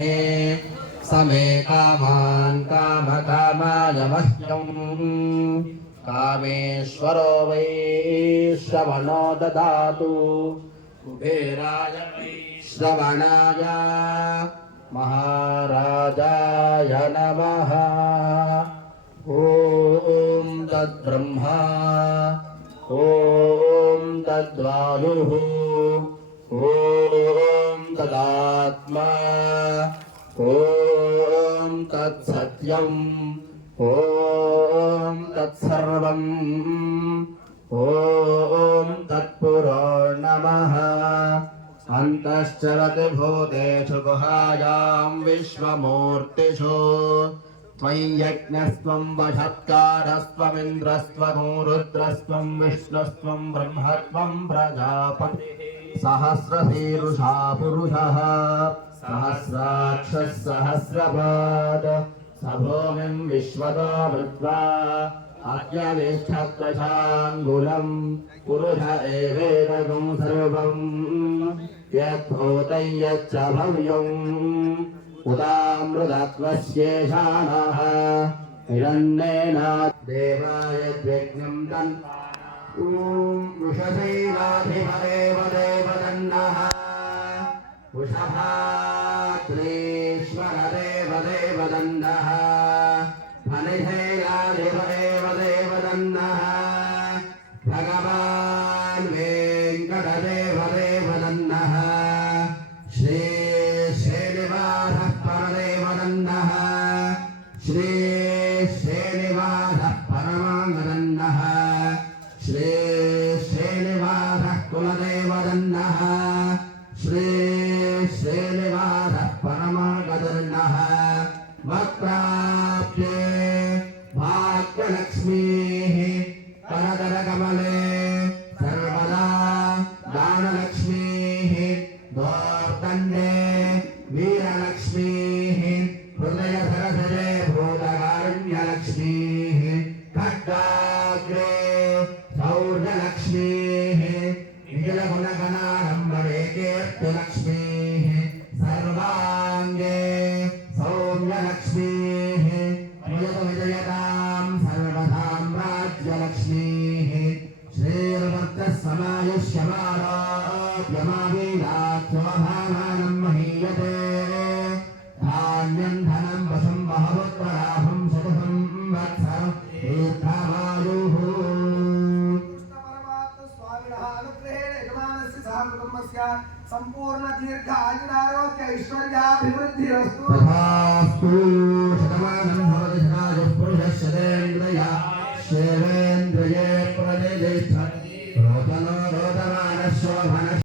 समे कामान् कामकामाय मह्यम् कामेश्वरो वै श्रवणो ददातु कुबेराय वै श्रवणाय महाराजाय नमः। ॐ तद्ब्रह्मा ॐ तद्वायुः ॐ तदात्मा ॐ तत्सत्यम् ॐ तत्सर्वम् ॐ तत्पुरो नमः। अन्तश्चरति भूतेषु गुहायां विश्वमूर्तिषु त्वयि यज्ञस्त्वं वषत्कारस्त्वमिन्द्रस्त्वं रुद्रस्त्वं विष्णुस्त्वं ब्रह्मत्वं प्रजापतिः सहस्रशीर्षा पुरुषः सहस्राक्षः सहस्रपाद स भूमिं विश्वतो मृत्वा अज्ञनिष्ठत्वशाङ्गुलम् पुरुष एवेदं सर्वम् यद्भूतं यच्च भव्यम् उदामृतत्वस्येषाणः हिरण्येन देवाय द्विज्ञं तन् ॐ वृषभैराधिपदेव देवदन्नः वृषभाद्रेश्वर देव देवदन्नः फणिशैलाधिपदेव देवदन्नः भगवान् वेङ्कटदेव देवदन्नः श्री श्रीनिवासः परदेवदन्नः श्री श्रीनिवासः परमाङ्गदन्नः श्री श्रीनिवासः कुलदेवदन्नः श्री श्रीनिवासः परमाङ्गदन्नः वक्त्राब्जे भाग्यलक्ष्मीः करदलकमले सर्वदा दानलक्ष्मीः दोर्दण्डे वीरलक्ष्मीः हृदयसरसरे भूतकारुण्यलक्ष्मीः खड्गाग्रे शौर्यलक्ष्मीः निखिलगुणगणाडम्बरे कीर्तिलक्ष्मीः सर्वाङ्गे सौम्यलक्ष्मीः विजयतां सर्वसाम्राज्यलक्ष्मीः श्रीर्भक्तसमायुष्यमारोग्यमावीराक्षोभामानं महीयते धान्यं धनं वशं बहुपुत्रलाभं शतसंवत्सरं दीर्घमायुः। संपूर्ण दीर्घ आयुरारोग्य ऐश्वर्याभिवृद्धिरस्तु। तथास्तु। शतमानं भवति शतायुः पुरुषस्य शतेन्द्रियः सेवेन्द्रिये प्रतिष्ठति रोचनो रोचमानः शोभनः